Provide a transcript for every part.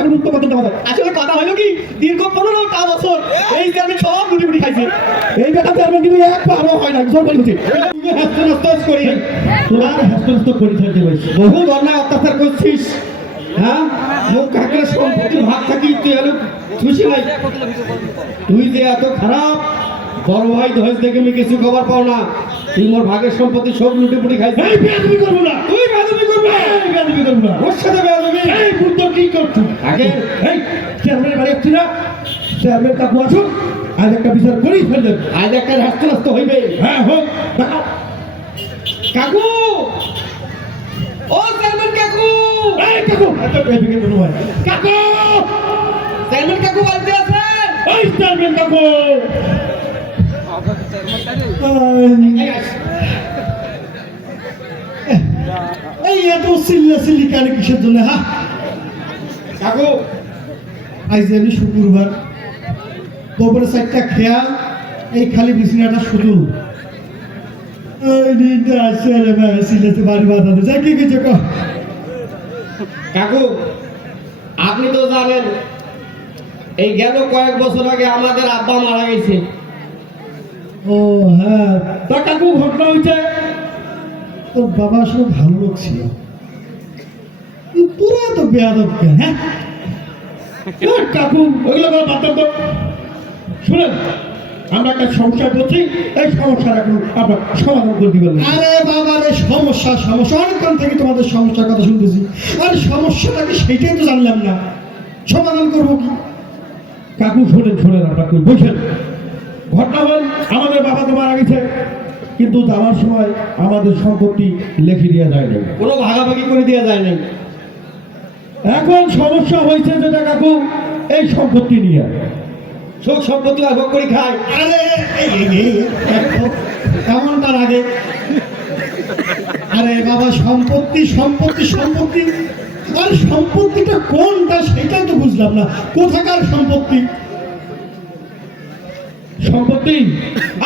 আমি উত্তর পর্যন্ত হবে আসলে কথা হলো কি? দীর্ঘ পনেরোটা বছর এই সব গুটি গুটি খাইছি। এই চেয়ারম্যান কিন্তু একবারও হয় না জোর করে দিচ্ছি করি। করে থাকতে বহু অন্যায় অত্যাচার করছিস। হ্যাঁ? মুখ কাকের সম্পত্তি ভাগ থাকি তুই হলো খুশি নাই তুই যে এত খারাপ বড় ভাই ধস দেখে আমি কিছু খবর পাও না। তুই মোর ভাগের সম্পত্তি সব লুটে পুটি খাইছিস। এই বেয়াদবি করব না। তুই বেয়াদবি করবি। বেয়াদবি করব না। ওর সাথে বেয়াদবি। কি করছ আগে এই চেয়ারম্যানের বাড়ি আসছি না। চেয়ারম্যান কাকু আসুন আজ একটা বিচার করেই ফেলবেন আজ একটা হাস্ত নষ্ট হইবে। হ্যাঁ হোক কাকু! ও চেয়ারম্যান কাকু! এই কাকু এত ট্রাফিকের মনে হয় কাকু! চেয়ারম্যান কাকু বাড়িতে আছেন এই চেয়ারম্যান কাকু। এই এত সিল্লা সিল্লি কেন কিসের জন্য হ্যাঁ? কাকু আজ আমি শুক্রবার। চারটা খেয়া এই খালি বিছানাটা শুধু। কাকু আপনি তো জানেন এই গেল কয়েক বছর আগে আমাদের আব্বা মারা গেছে। ও হ্যাঁ। তা কাকু ঘটনা হয়েছে তোর বাবা আসলে ভালো লোক ছিল। বেয়াদব কেন হ্যাঁ? কাকু ওইগুলো তো শুনেন আমরা একটা সমস্যা করছি এই সমস্যার এখন আপনার সমাধান করে দিবেন আরে বাবা রে সমস্যা সমস্যা। অনেকক্ষণ থেকে তোমাদের সমস্যার কথা শুনতেছি। আরে সমস্যাটা কি সেইটাই তো জানলাম না। সমাধান করব কি? কাকু শোনেন শোনেন আপনার বসেন ঘটনা হল আমাদের বাবা তো মারা গেছে কিন্তু যাওয়ার সময় আমাদের সম্পত্তি লিখে দেওয়া যায় না কোনো ভাগাভাগি করে দেওয়া যায় নাই। এখন সমস্যা হয়েছে যেটা কাকু এই সম্পত্তি নিয়ে। শোক সম্পত্তি ভোগ করে খায়। আরে কেমন তার আগে। আরে বাবা সম্পত্তি সম্পত্তি সম্পত্তি। আরে সম্পত্তিটা কোনটা সেটাই তো বুঝলাম না। কোথাকার সম্পত্তি? সম্পত্তি?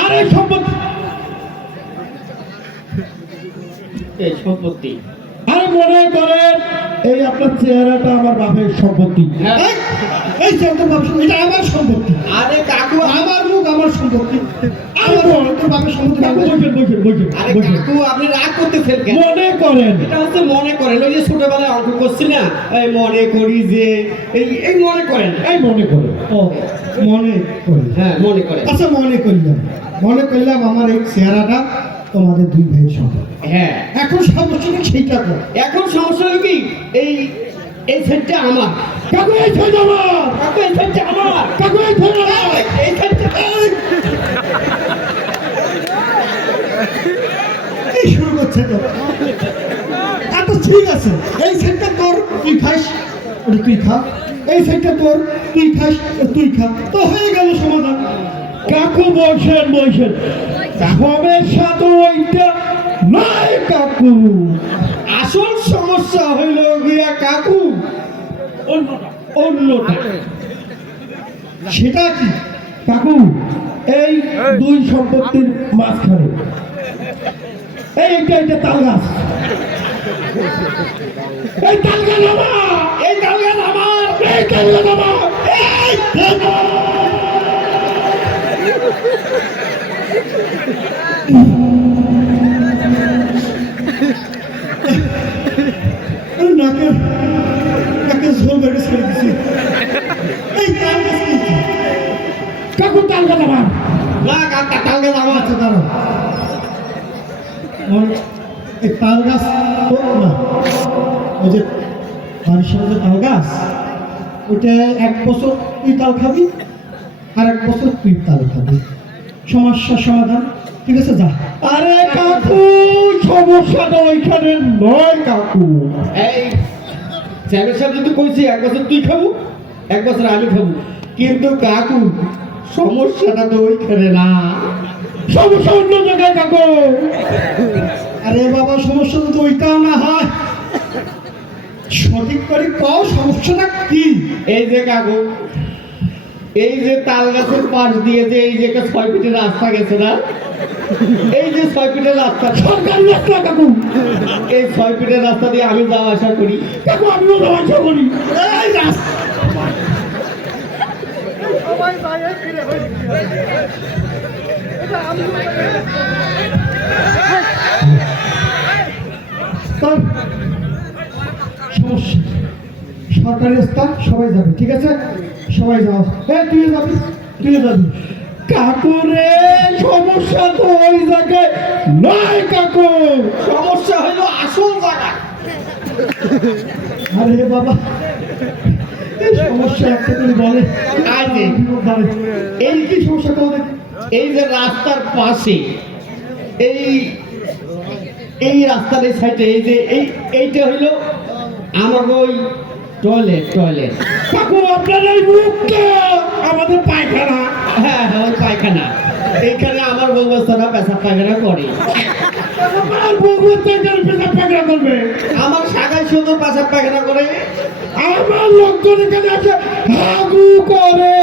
আরে সম্পত্তি। এই সম্পত্তি। আরে মনে করেন এই আপনার চেহারাটা আমার বাপের সম্পত্তি। হ্যাঁ। এই- চেহারাটা এটা আমার সম্পত্তি। আরে কাকু আমার মুখ আমার সম্পত্তি। আমার তোর বাপের সম্পত্তি কাকু বসেন বসেন বসেন আরে কাকু আপনি রাগ করতেছেন কেন? মনে করেন। এটা হচ্ছে মনে করেন ওই যে ছোটবেলায় অঙ্ক করছি না? এই মনে করি যে এই এই মনে করেন। এই মনে করেন। ও মনে করেন। হ্যাঁ মনে করেন। আচ্ছা মনে করলাম। মনে করলাম আমার এই চেহারাটা তোমাদের দুই ভাইয়ের সম্পত্তি হ্যাঁ। এখন সমস্যাটা সেইটা কর এখন সমস্যা হলো কি? এই এই সেটটা আমার। কাকু এই ছেলে আমার। কাকু এই সেটটা আমার। কাকু এই ছেলে আমার। এই সেটটা এই শুরু করছে তো। আচ্ছা ঠিক আছে। এই সেটটা তোর তুই খাস। তুই খা। এই সেটটা তোর তুই খাস। তুই খা। তো হয়ে গেল সমাধান। কাকু বসেন বসেন। সমস্যা তো ওইটা নাই কাকু। আসল সমস্যা হইল গিয়া কাকু, অন্যটা সেটা কি? কাকু, এই দুই সম্পত্তির মাঝখানে। এই এটা এটা এই তাল আমার, এই তাল আমার, এই তাল আমার, এই নাকে নাকে ঝোল বেড়ে ছেড়ে দিছি। এই তাল গাছ কি? কাকু তাল গাছ আমার না কাকা তাল গাছ আমার আচ্ছা দাঁড়াও। এই তাল গাছ না। ওই যে বাড়ির সামনে তাল গাছ ওইটা এক বছর তুই তাল খাবি আর এক বছর তুই তাল খাবি। সমস্যার সমাধান। ঠিক আছে যা। আরে কাকু সমস্যাটা ওইখানে নয় কাকু। এই চ্যানেল সাহেব যদি কইছি এক বছর তুই খাব এক বছর আমি খাব। কিন্তু কাকু সমস্যাটা তো ওইখানে না। সমস্যা অন্য জায়গায় কাকু। আরে বাবা সমস্যা তো ওইটাও না হয় সঠিক করে কও সমস্যাটা কি? এই যে কাকু এই যে তাল গাছের পাশ দিয়ে যে এই যে একটা ছয় ফিটের রাস্তা গেছে না? এই যে ছয় ফিটের রাস্তা, সরকারি রাস্তা, কাকু। এই ছয় ফিটের রাস্তা দিয়ে আমি যাওয়া আসা করি। কাকু, আমিও যাওয়া আসা করি। এই রাস্তা। সরকারি স্থান সবাই যাবে ঠিক আছে? সবাই যাও। হ্যাঁ তুই যাবি তুই যাবি। কাকুরে সমস্যা তো ওই জায়গায় নয় কাকু। সমস্যা হইল আসল জায়গা। আরে বাবা এই সমস্যা একটা যে। বলে। এই কি সমস্যা তোমাদের? এই যে রাস্তার পাশে এই এই রাস্তার এই সাইডে এই যে এই এইটা হইল আমার ওই টয়লেট টয়লেট কাকু আপনার এই মুখটা আমাদের পায়খানা। হ্যাঁ ওই পায়খানা। এইখানে আমার পায়খানা করে। থেকে পেশা পায়খানা করবে। আমার শাখায় শুধু পেশাব পায়খানা করে। আমার লোকজন এখানে আছে হাগু করে।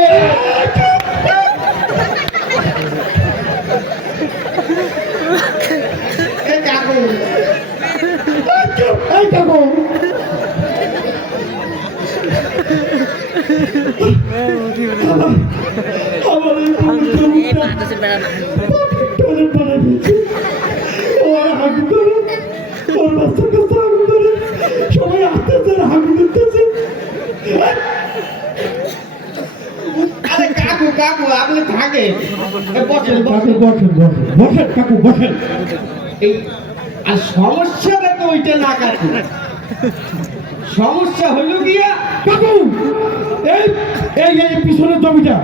এই কাকু এই কাকু আমার এই বউর মুখটা টয়লেট বানায় দিয়েছে। ও আর হাগু করে ওর বাচ্চার কাছে হাগু করে সবাই আসতেছে কাকু আপনি কাকু বসেন বসেন বসেন বসেন কাকু বসেন এই, আর সমস্যাটা তো ওইটা না, কাকু। সমস্যা হইল গিয়া কাকু এই এই এই পিছনের জমিটা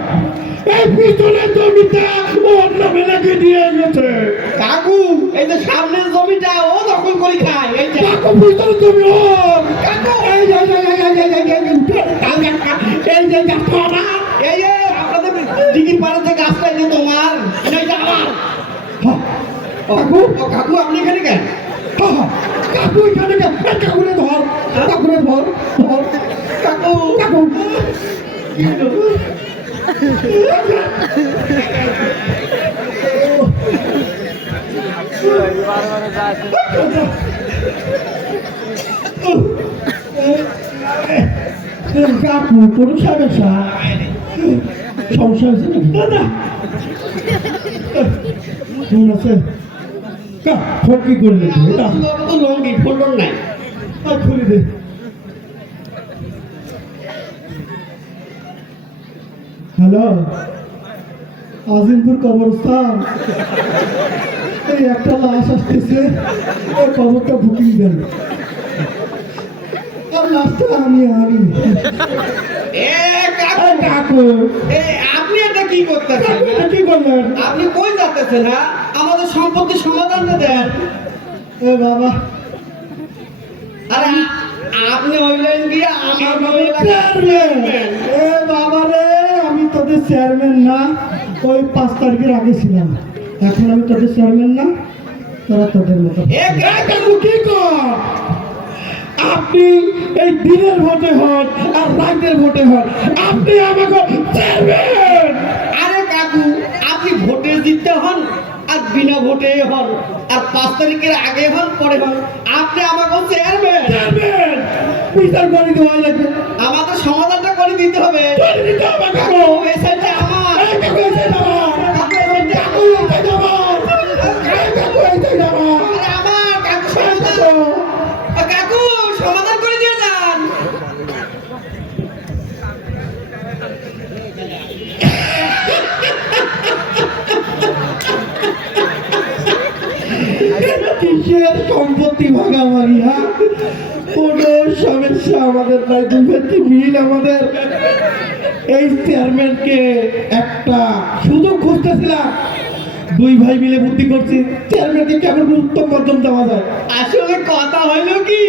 এই পিছনের জমিটা ওর নামে নাকি দিয়ে গেছে কাকু এই যে সামনের জমিটা ও দখল করে খায় এই যে কাকু পিছনের জমি ওর কাকু এই যে এই যে এই যে এই যে এই যে এই যে গাছটা আমার এই যে আপনাদের দিঘির পাড়ে যে গাছটা এই যে তোমার এইটা আমার হ্যাঁ, কাকু ও, কাকু আপনি এখানে কেন হ্যাঁ, হ্যাঁ, কাকু এখানে কে? এই কাকুরে ধর কাকুরে ধর ধর কাকু কাকু কাকু কোনো সমস্যা সমস্যা হয়েছে নাকি দাদা কেমন আছে ফোন কি করে দিচ্ছি এটা বাবু তো লঙ্গি ফোটন নাই খুলে দে হ্যালো? আজিমপুর কবরস্থান। এই একটা লাশ আসতেছে ওই কবরটা বুকিং দেন। আর লাশটা আমি আমি আপনি এটা কি করতেছেন? কি করলেন? আপনি কই যাচ্ছেন হ্যাঁ? আমাদের সম্পত্তির সমাধানটা দেন। এ বাবা। আরে আপনি হইলেন কি আমার এ বাবা রে। তোদের চেয়ারম্যান না ওই পাঁচ তারিখের আগে ছিলাম। এখন আমি তোদের চেয়ারম্যান না তোরা তোদের মতো। কা- কর। আপনি এই দিনের ভোটে হন আর রাতের ভোটে হন। আপনি আমাকে চেয়ারম্যান আরে কাকু আপনি ভোটে জিততে হন আর বিনা ভোটে হন আর পাঁচ তারিখের আগে হন পরে হন। আপনি আমাকে চেয়ারম্যান চেয়ারম্যান বিচার করে দেওয়া লাগবে। আমাদের দিতে হবে। দিতে হবে কাকু? কাকু, আমার। কাকু এই আমার কাকু, সাইড আমার কাকু এই আমার আমার কাকু সমাধান কাকু সমাধান করে দিয়ে যান। কিসের সম্পত্তি ভাগাভাগি হ্যাঁ? আমাদের এই চেয়ারম্যানকে একটা সুযোগ খুঁজতেছিলাম। দুই ভাই মিলে বুদ্ধি করছি চেয়ারম্যানকে কেমন উত্তম মধ্যম আসলে কথা হলো কি,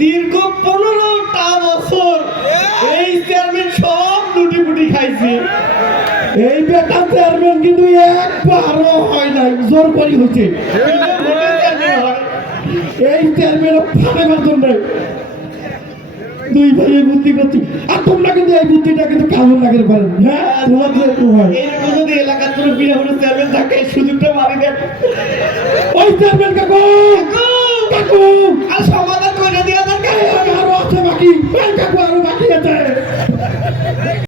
দীর্ঘ পনেরোটা বছর এই চেয়ারম্যান সব লুটি ফুটি খাইছে। এই বেটা চেয়ারম্যান কিন্তু একবারও হয় নাই, জোর করি হয়েছে বিনা ভোটে চেয়ারম্যান হয়। এই চেয়ারম্যান ফাঁকাবার জন্য দুই ভাই বুদ্ধি করছি। আর তোমরা কিন্তু এই বুদ্ধিটা কিন্তু কামড় লাগাতে পারেন হ্যাঁ তোমাদের হয়। এইরকম যদি এলাকার কোনো বিনা ভোটে চেয়ারম্যান থাকে সুযোগটা মারি দেন ওই চেয়ারম্যান কাকু! কাকু! আর সমাধান করে দেওয়া দরকার। আরও আছে বাকি। কাকু আরও বাকি আছে।